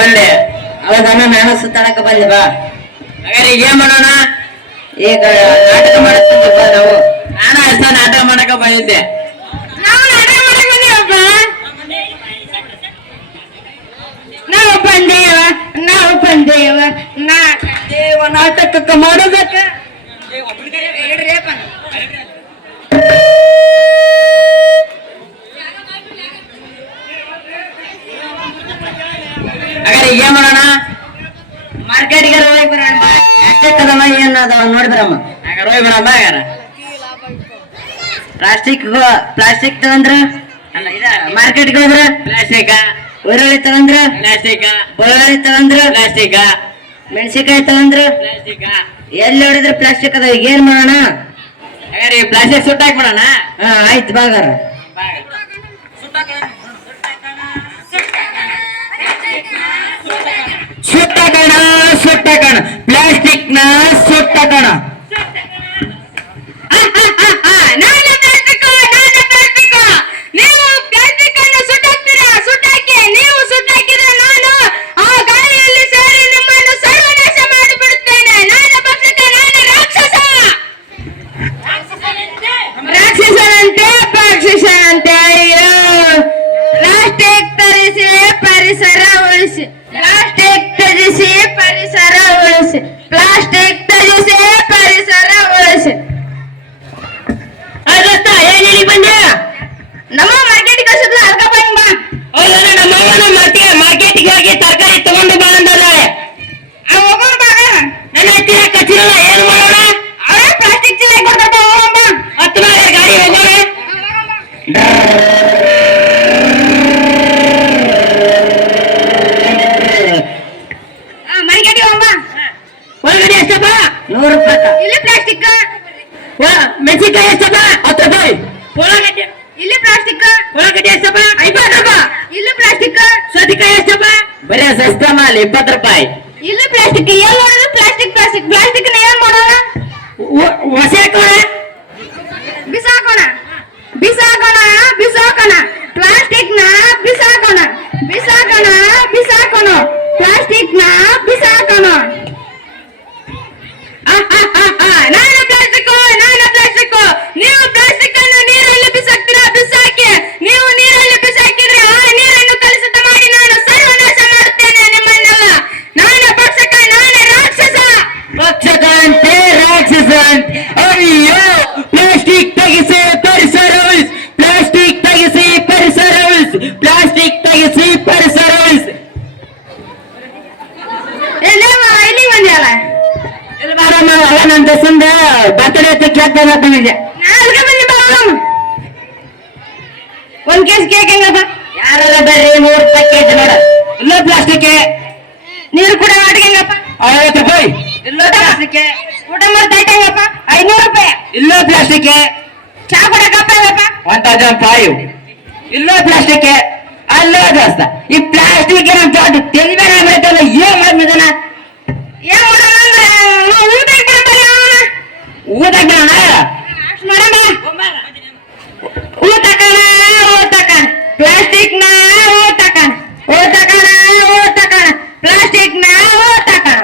ಬಂದೆ. ಹೌದಣ್ಣ, ನಾನು ಸುತ್ತಾಡಕ ಬಂದೆ ಬಾ. ಹಾಗಾದ್ರೆ ಈಗ ಏನ್ ಮಾಡೋಣ? ಈಗ ನಾಟಕ ಮಾಡಕ್ ಬಾ ನಾವು. ನಾನು ಅಷ್ಟ ನಾಟಕ ಮಾಡಕ ಬಂದಿದ್ದೆ. ನಾವು ನಾಟಕ ಮಾಡಕ್ ಬಂದೇವಪ್ಪ. ನಾವು ಬಂದೇವ ನಾಟಕಕ್ಕೆ ಮಾಡೋದಕ್ಕ. ಹಾಗಾದ್ರೆ ಈಗ ಏನ್ ಮಾಡೋಣ? ಮಾರ್ಕೆಟ್ಗೆ ಹೋಗಿ ಬರೋಣ ಬಾ. ಅಷ್ಟಕ್ಕದಮ್ಮ ಏನದ ನೋಡಿ ಬರಮ್ಮ. ಹಾಗಾದ್ರೆ ಹೋಗಿ ಬರೋಣ ಬಾ. ಹಾಗಾರ ಪ್ಲಾಸ್ಟಿಕ್ ತಗೊಂಡ್ರ ಮಾರ್ಕೆಟ್ಗೆ ಹೋದ್ರ ಪ್ಲಾಸ್ಟಿಕ, ಈರುಳ್ಳಿ ತಗೊಂಡ್ರ ಪ್ಲಾಸ್ಟಿಕ, ಬೆಳ್ಳುಳ್ಳಿ ತಗೊಂಡ್ರ ಪ್ಲಾಸ್ಟಿಕ, ಮೆಣಸಿನ್ಕಾಯಿ ತಗೊಂಡ್ರ ಪ್ಲಾಸ್ಟಿಕ. ಎಲ್ಲಿ ನೋಡಿದ್ರೆ ಪ್ಲಾಸ್ಟಿಕ್ ಅದ. ಈಗ ಏನ್ ಮಾಡೋಣ? ಹಾಗಾದ್ರೆ ಈ ಪ್ಲಾಸ್ಟಿಕ್ ಸುಟ್ಟ ಹಾಕ್ಬಿಡೋಣ. ಹಾ ಆಯ್ತು ಬಾಗಾರ. ಸುಟ್ಟಕಣ ಪ್ಲಾಸ್ಟಿಕ್ ನ ಸುಟ್ಟಕಣ. ನೀವು ಪ್ಲಾಸ್ಟಿಕ್ ಅನ್ನು ಸುಟ್ಟಾಕ್ತೀರಾ? ಸುಟ್ಟಾಕಿ. ನೀವು ಸುಟ್ಟಾಕಿದ್ರೆ ನಾನು ಆ ಗಾಳಿಯಲ್ಲಿ ಸೇರಿ ನಿಮ್ಮನ್ನು ಸರ್ವನಾಶ ಮಾಡಿಬಿಡುತ್ತೇನೆ. ನಾನು ಭಕ್ಷಕ, ನಾನು ರಾಕ್ಷಸ. ರಾಕ್ಷಸನಂತೆ ಭಕ್ಷಸನಂತೆ. ಅಯ್ಯೋ, ಪ್ಲಾಸ್ಟಿಕ್ ತರಿಸಿ ಪರಿಸರ ಉಳಿಸಿ. ಪ್ಲಾಸ್ಟಿಕ್ ತ್ಯಜಿಸಿ ಪರಿಸರ ಉಳಿಸಿ. ಪ್ಲಾಸ್ಟಿಕ್ ತ್ಯಜಿಸಿ ಪರಿಸರ ಉಳಿಸಿ. ಏನೇಳಿ ಬಂದ್ಯಾ? ನಮ್ಮ ಮಾರ್ಕೆಟ್ ಕಳ್ಸಿದ್ಲ ಅರ್ಕ ಬಂದ್ ಬಾ. ಹೌದಲ್ಲ, ನಮ್ಮವ್ವನ ಮಾರ್ಕೆಟ್ಗೆ ಹೋಗಿ ತರಕಾರಿ ತಗೊಂಡು ಬಾ ಅಂದಲ್ಲ. ಹೋಗೋಣ ಬಾ. ನನ್ನ ಹತ್ತಿರ ಕಚ್ಚಿರಲ್ಲ, ಏನು ಮಾಡೋಣ? ಅವರೇ ಪ್ಲಾಸ್ಟಿಕ್ ಚೀಲ ಕೊಡ್ತಾರ. ಹೋಗೋಣ ಬಾ. ಹತ್ತು ಮೇಲೆ ಗಾಡಿ ಹೋಗೋಣ. ಮಾರ್ಕೆಟ್ಗೆ ಹೋಗೋಣ ಬಾ. ಒಳಗಡೆ ಎಷ್ಟಪ್ಪ? 100 ರೂಪಾಯಿ. ಇಲ್ಲಿ ಪ್ಲಾಸ್ಟಿಕ್. ಮೆಣಸಿನ್ಕಾಯಿ ಎಷ್ಟಪ್ಪ? 10 ರೂಪಾಯಿ. ಒಳಗಡೆ ಇಲ್ಲಿ ಪ್ಲಾಸ್ಟಿಕ್. ಒಳಗಡೆ ಎಷ್ಟಪ್ಪ? 50 ರೂಪಾಯಿ. ಇಲ್ಲಿ ಪ್ಲಾಸ್ಟಿಕ್. ಸೌತೆಕಾಯಿ ಎಷ್ಟಪ್ಪ? ಬರೀ ಸಸ್ತ ಮಾಲ್ 20 ರೂಪಾಯಿ. ಇಲ್ಲಿ ಪ್ಲಾಸ್ಟಿಕ್. ಎಲ್ಲಿ ನೋಡಿದ್ರು ಪ್ಲಾಸ್ಟಿಕ್ ಪ್ಲಾಸ್ಟಿಕ್. ಪ್ಲಾಸ್ಟಿಕ್ ನ ಏನ್ ಮಾಡೋಣ? ಹೊಸ ಹಾಕೋಣ. ಬಿಸಾಕೋಣ. ಬಿಸಾಕೋಣ. ಬಿಸಾಕೋಣ. ಪ್ಲಾಸ್ಟಿಕ್ ನ ಬಿಸಾಕೋಣ. ಬಿಸಾಕೋಣ. ಬಿಸಾಕೋಣ. ಪ್ಲಾಸ್ಟಿಕ್ ನ ಬಿಸಾಕೋಣ. ನಾನು ಪ್ಲಾಸ್ಟಿಕ್. ನಾನು ಪ್ಲಾಸ್ಟಿಕ್. ನೀವು ಪ್ಲಾಸ್ಟಿಕ್ ಅನ್ನು ನೀರಲ್ಲಿ ಬಿಸಾಕ್ತೀರಾ? ಬಿಸಾಕಿ. ನೀವು ನೀರಲ್ಲಿ ಬಿಸಾಕಿದ್ರೆ ಆ ನೀರನ್ನು ಕಲುಷಿತ ಮಾಡಿ ನಾನು ಸರ್ವನಾಶ ಮಾಡುತ್ತೇನೆ ನಿಮ್ಮನ್ನೆಲ್ಲ. ನಾನು ಭಕ್ಷಕ, ನಾನು ರಾಕ್ಷಸ. ಭಕ್ಷಕ ಅಂತೆ, ರಾಕ್ಷಸ ಅಂತೆ. ಅಯ್ಯೋ, ಪ್ಲಾಸ್ಟಿಕ್ ತೆಗಿಸಿ ಪರಿಸರ ಉಳಿಸಿ. ಪ್ಲಾಸ್ಟಿಕ್ ತೆಗಿಸಿ ಪರಿಸರ ಉಳಿಸಿ. ಪ್ಲಾಸ್ಟಿಕ್ ತೆಗಿಸಿ ಪರಿಸರ ಉಳಿಸಿ. ಇಲ್ಲಿ ಬಂದ್ಯಲ್ಲ. ಇಲ್ಲಿ ಬಾರಮ್ಮ, ಅವನಂತ ಸುಂದ ಬರ್ತಡೇ ಕೇಕ್ ಬಂದಿದ್ದೆ. ನಾಲ್ಕ ಬಂದಿ ಬಾ. ಒಂದ್ ಕೇಸ್ ಕೇಕ್ ಹೆಂಗಪ್ಪ? ಯಾರೆಲ್ಲ ಬರ್ರಿ, 100 ರೂಪಾಯಿ ಕೇಕ್ ನೋಡ. ಇಲ್ಲ ಪ್ಲಾಸ್ಟಿಕ್. ನೀರು ಕೂಡ ವಾಟಿಗೆ ಹೆಂಗಪ್ಪ? 50 ರೂಪಾಯಿ. ಇಲ್ಲ ಪ್ಲಾಸ್ಟಿಕ್. ಊಟ ಮಾಡ್ತಾ ಹೆಂಗಪ್ಪ? 500 ರೂಪಾಯಿ. ಇಲ್ಲ ಪ್ಲಾಸ್ಟಿಕ್. ಚಾ ಕುಡಕಪ್ಪ ಹೆಂಗಪ್ಪ? 1005. ಇಲ್ಲ ಪ್ಲಾಸ್ಟಿಕ್. ಅಲ್ಲ ದೋಸ್ತ, ಈ ಪ್ಲಾಸ್ಟಿಕ್ ಏನಂತ ತೆಲಿಬೇಡ ಆಗ್ಬಿಡ್ತಲ್ಲ. ಏನ್ ಮಾಡ್ಬಿಡಣ? ಏನ್ ಮಾಡೋಣ ಅಂದ್ರೆ ಊಟ ಊಟ ನೋಡಮ್ಮ. ಊಟ ಕಣ. ಊಟ ಕಣ. ಪ್ಲಾಸ್ಟಿಕ್ ನ ಊಟ ಕಣ. ಊಟ ಕಣ. ಊಟ ಕಣ. ಪ್ಲಾಸ್ಟಿಕ್ ನ ಊಟ ಕಣ.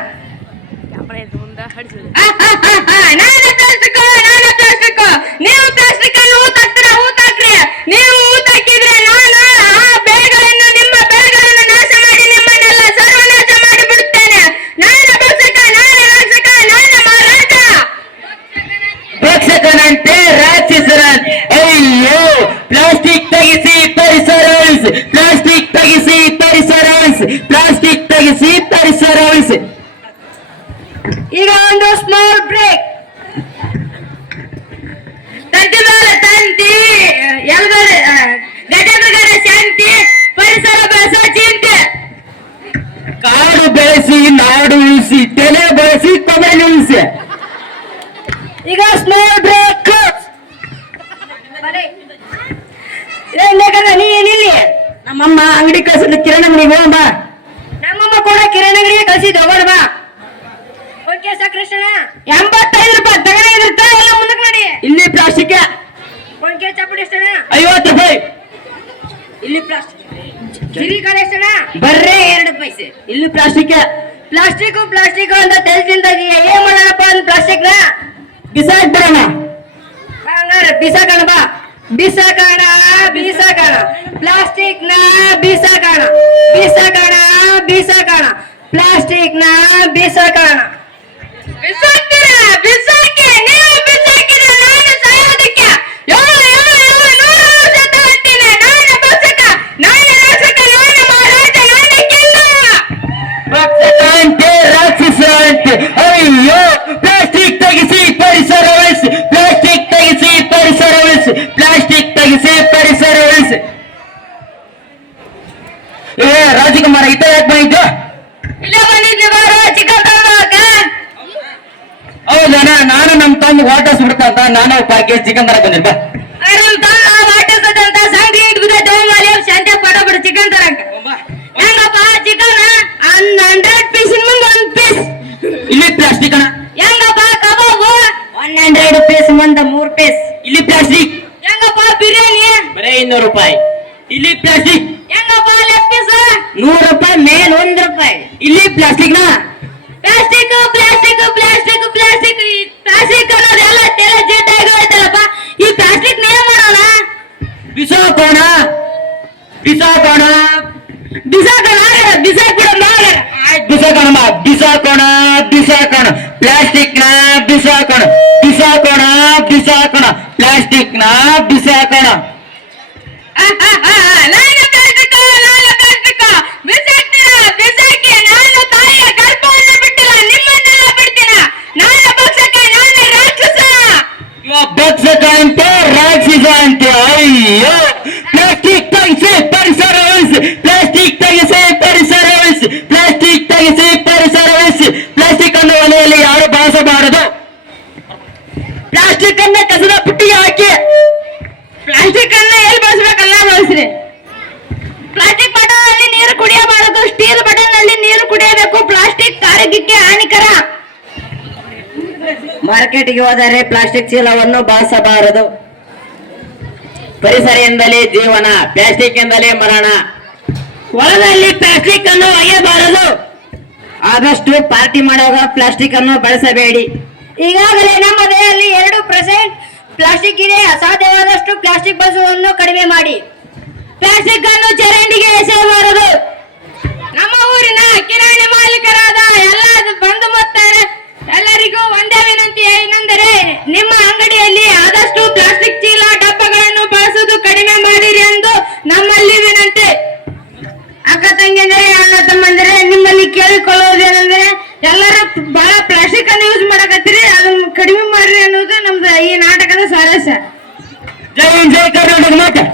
ನಾನು ಪ್ಲಾಸ್ಟಿಕ್. ನಾನು ಪ್ಲಾಸ್ಟಿಕ್. ನೀವು ಪ್ಲಾಸ್ಟಿಕ್ ಅನ್ನು ಊತಾಕ್ತೀರಾ? ಊತಾಕ್ರಿ. ನೀವು ಊತಾಕಿದ್ರೆ ನಾನು ಆ ಬೆಳೆಗಳನ್ನು, ನಿಮ್ಮ ಬೆಳೆಗಳನ್ನು ನಾಶ ಮಾಡಿ ನಿಮ್ಮನ್ನೆಲ್ಲ ಸರ್ವನಾಶ ಮಾಡಿಬಿಡುತ್ತೇನೆ. ನಾನು ಭಕ್ಷಕ, ನಾನು ರಾಕ್ಷಕ, ನಾನು ಮಹಾರಾಜ. ಭಕ್ಷಕನಂತೆ, ರಾಕ್ಷಸರಂತೆ. ಅಯ್ಯೋ, ಪ್ಲಾಸ್ಟಿಕ್ ತೆಗಿಸಿ ಪರಿಸರ ಉಳಿಸಿ. ಪ್ಲಾಸ್ಟಿಕ್ ತೆಗಿಸಿ ಪರಿಸರ ಉಳಿಸಿ. ಪ್ಲಾಸ್ಟಿಕ್ ತೆಗಿಸಿ ಪರಿಸರ ಉಳಿಸಿ. ಈಗ ಒಂದು ಸ್ಮಾಲ್ ಬ್ರೇಕ್. ತಂತಿ ಮೇಲೆ ತಂತಿ, ಎಲ್ಗಡೆ ಗಜಗಡೆ ಶಾಂತಿ, ಪರಿಸರ ಬೆಳೆಸೋ ಚಿಂತೆ. ಕಾಡು ಬೆಳೆಸಿ ನಾಡು ಉಳಿಸಿ. ತಲೆ ಬೆಳೆಸಿ ತಲೆ ಉಳಿಸಿ. ಈಗ ಸ್ಮಾಲ್ ಬ್ರೇಕ್. ನೀನಿಲ್ಲಿ ನಮ್ಮಮ್ಮ ಅಂಗಡಿ ಕಳ್ಸಿದ್ಲು, ಕಿರಾಣಿ ಅಂಗಡಿಗೆ ಹೋಗೋಣ ಬಾ. ನಮ್ಮಮ್ಮ ಕೂಡ ಕಿರಾಣಿ ಅಂಗಡಿಗೆ ಕಳ್ಸಿದ್ದು. ಹೋಗೋಣ ಬಾ. ಓಕೆ ಕೃಷ್ಣ. 85 ರೂಪಾಯಿ ತಗೊಂಡಿರ್ತ ಎಲ್ಲ ಮುಂದಕ್ಕೆ ನೋಡಿ. ಇಲ್ಲಿ ಪ್ಲಾಸ್ಟಿಕ್. ಒಂದ್ ಕೆ ಚಪ್ಪಡಿ ಎಷ್ಟಣ್ಣ? 50 ರೂಪಾಯಿ. ಇಲ್ಲಿ ಪ್ಲಾಸ್ಟಿಕ್. ಗಿರಿ ಕಾಳು ಎಷ್ಟಣ್ಣ? ಬರ್ರೇ 2 ಪೈಸೆ ಇಲ್ಲಿ ಪ್ಲಾಸ್ಟಿಕ್ ಪ್ಲಾಸ್ಟಿಕ್ ಅಂತ ತಿಳಿಸಿಂದ ಏನ್ ಮಾಡೋಣಪ್ಪ ಅಂದ್ ಪ್ಲಾಸ್ಟಿಕ್ ನ ಬಿಸಾಕ್ಬಿಡೋಣ. ಹಂಗಾರೆ ಬಿಸಾಕಣ ಬಾ ಬಿಸಾಕಣ ಪ್ಲಾಸ್ಟಿಕ್ ನ ಬಿಸಾಕಣ ಪ್ಲಾಸ್ಟಿಕ್ ನ ಬಿಸಾಕಣ ಬಿಸಾಕಿ ನೀವು ಬಿಸಾಕಿದ್ರೆ ನಾನು ಸಾಯೋದಕ್ಕೆ ಭಕ್ಷಕಂತೆ ರಾಕ್ಷಸಂತೆ ಅಯ್ಯೋ ಪ್ಲಾಸ್ಟಿಕ್ ತೆಗಿಸಿ ಪರಿಸರ ಉಳಿಸಿ, ಪ್ಲಾಸ್ಟಿಕ್ ತೆಗಿಸಿ ಪರಿಸರ ಉಳಿಸಿ, ಪ್ಲಾಸ್ಟಿಕ್ ತೆಗಿಸಿ ಪರಿಸರ ಉಳಿಸಿ. ಏ ರಾಜಕುಮಾರ ಇತ ಯಾಕೆ ಬಂದಿದ್ದು? ಇಲ್ಲೇ ಬಂದಿದ್ದೆ ಬಾರೋ ಚಿಕನ್ ತಗೊಂಡೋಗ ಹೌದಣ್ಣ, ನಾನು ನಮ್ಮ ತಮ್ಮ ವಾಟರ್ಸ್ ಬಿಡ್ತಂತ ನಾನು ಪ್ಯಾಕೇಜ್ ಚಿಕನ್ ತರಕ್ ಬಂದಿದ್ದ. ನಮ್ ತಮ್ಮ ವಾಟಸದಂತ ಸಂಗಡಿ ಇಟ್ಬಿಟ್ಟು ದೋಮಾಲಿ ಶಾಂತಿ ಪಡ ಬಿಡು ಚಿಕನ್ ತರಕ ಹೆಂಗಪ್ಪ ಚಿಕನ್ 100 ಪೀಸ್ ಮುಂದೆ 1 ಪೀಸ್ ಇಲ್ಲಿ ಪ್ಲಾಸ್ಟಿಕ್ ಅಣ್ಣ, ಹೆಂಗಪ್ಪ ಕಬಾಬು 100 ಪೀಸ್ ಮುಂದೆ 3 ಪೀಸ್. ಇಲ್ಲಿ ಪ್ಲಾಸ್ಟಿಕ್ ಹೆಂಗಪ್ಪ ಬಿರಿಯಾನಿ ಬರೇ 200 ರೂಪಾಯಿ. ಇಲ್ಲಿ ಪ್ಲಾಸ್ಟಿಕ್ ಹೆಂಗಪ್ಪ ಲೆಗ್ ಪೀಸ್ 100 ರೂಪಾಯಿ ಮೇಲ್ 1 ರೂಪಾಯಿ. ಇಲ್ಲಿ ಪ್ಲಾಸ್ಟಿಕ್ ನ ಪ್ಲಾಸ್ಟಿಕ್ ಅನ್ನೋದೆಲ್ಲ ತೆಲ ಜೇಟ್ ಆಗೋಯ್ತಲ್ಲಪ್ಪ. ಈ ಪ್ಲಾಸ್ಟಿಕ್ ನೇಮ್ ಮಾಡೋಣ ಬಿಸಾಕೋಣ ಬಿಸಾಕೋಣ ಬಿಸಾಕೋಣ ಬಿಸಾಕೋಣ ಪ್ಲಾಸ್ಟಿಕ್ ನ ಬಿಸಾಕೋಣ ಪ್ಲಾಸ್ಟಿಕ್ ನ ಬಿಸಾಕೋಣ. ನಾನು ಬಿಸಾಕಿ ನಾನು ತಾಯಿಯ ಗರ್ಭವನ್ನು ಬಿಟ್ಟಿಲ್ಲ, ನಿಮ್ಮನ್ನೆಲ್ಲ ಬಿಡ್ತೀನ. ನಾನು ಭಕ್ಷಕ, ನಾನು ರಾಕ್ಷಸ. ಭಕ್ಷಕ ಅಂತೆ ರಾಕ್ಷಸ ಅಂತೆ. ಅಯ್ಯೋ ಪ್ಲಾಸ್ಟಿಕ್ ತೆಗಿಸಿ ಪರಿಸರ ಉಳಿಸಿ, ಪ್ಲಾಸ್ಟಿಕ್ ತೆಗಿಸಿ ಪರಿಸರ ಉಳಿಸಿ, ಪ್ಲಾಸ್ಟಿಕ್ ತೆಗಿಸಿ ಪರಿಸರ ಉಳಿಸಿ. ಪ್ಲಾಸ್ಟಿಕ್ ಅನ್ನು ಒಲೆಯಲ್ಲಿ ಯಾರು ಬಳಸಬಾರದು. ಪ್ಲಾಸ್ಟಿಕ್ ಅನ್ನ ಕಸದ ಪುಟ್ಟಿಗೆ ಹಾಕಿ. ಪ್ಲಾಸ್ಟಿಕ್ ಅನ್ನ ಎಲ್ಲಿ ಬಳಸ್ಬೇಕಲ್ಲ ಬಳಸ್ರಿ. ಪ್ಲಾಸ್ಟಿಕ್ ಬಟನ್ನಲ್ಲಿ ನೀರು ಕುಡಿಯಬಾರದು, ಸ್ಟೀಲ್ ಬಟನ್ನಲ್ಲಿ ನೀರು ಕುಡಿಯಬೇಕು. ಪ್ಲಾಸ್ಟಿಕ್ ಆರೋಗ್ಯಕ್ಕೆ ಹಾನಿಕರ. ಮಾರ್ಕೆಟ್ಗೆ ಹೋದರೆ ಪ್ಲಾಸ್ಟಿಕ್ ಚೀಲವನ್ನು ಬಳಸಬಾರದು. ಪರಿಸರ ಎಂದಲೇ ಜೀವನ, ಪ್ಲಾಸ್ಟಿಕ್ ಎಂದಲೇ ಮರಣ. ಹೊಲದಲ್ಲಿ ಪ್ಲಾಸ್ಟಿಕ್ ಅನ್ನು ಒಯ್ಯಬಾರದು. ಆದಷ್ಟು ಪಾರ್ಟಿ ಮಾಡುವಾಗ ಪ್ಲಾಸ್ಟಿಕ್ ಅನ್ನು ಬಳಸಬೇಡಿ. ಈಗಾಗಲೇ ನಮ್ಮ ದೇಹದಲ್ಲಿ 2% ಪ್ಲಾಸ್ಟಿಕ್ ಇದೆ. ಅಸಾಧ್ಯವಾದಷ್ಟು ಪ್ಲಾಸ್ಟಿಕ್ ಬಳಸುವುದನ್ನು ಕಡಿಮೆ ಮಾಡಿ. ಪ್ಲಾಸ್ಟಿಕ್ ಅನ್ನು ಚರಂಡಿಗೆ ಎಸೆಯಬಾರದು. ನಮ್ಮ ಊರಿನ ಕಿರಾಣಿ ಮಾಲೀಕರಾದ ಎಲ್ಲ ಬಂಧು ಮಿತ್ರರೇ ಎಲ್ಲರಿಗೂ ಒಂದೇ ವಿನಂತಿ ಏನೆಂದರೆ, ನಿಮ್ಮ ಅಂಗಡಿಯಲ್ಲಿ ಆದಷ್ಟು ಪ್ಲಾಸ್ಟಿಕ್ ಚೀಲ ಡಬ್ಬಗಳನ್ನು ಬಳಸುವುದು ಕಡಿಮೆ ಮಾಡಿರಿ ಎಂದು ನಮ್ಮಲ್ಲಿ ವಿನಂತಿ. ಅಕ್ಕ ತಂಗಿಯಂದರೆ ಅಣ್ಣ ತಮ್ಮಂದರೆ ನಿಮ್ಮಲ್ಲಿ ಕೇಳಿಕೊಳ್ಳುವುದೇನೆಂದರೆ, ಎಲ್ಲರೂ ಬಹಳ ಪ್ಲಾಸ್ಟಿಕ್ ಅನ್ನು ಯೂಸ್ ಮಾಡಕತ್ತೀರಿ, ಅದನ್ನು ಕಡಿಮೆ ಮಾಡ್ರಿ ಅನ್ನೋದು ನಮ್ದು ಈ ನಾಟಕದ ಸಾರಾಂಶ. ಜೈ ಹಿಂದ್, ಜೈ ಕರ್ನಾಟಕ ಮಾತೆ.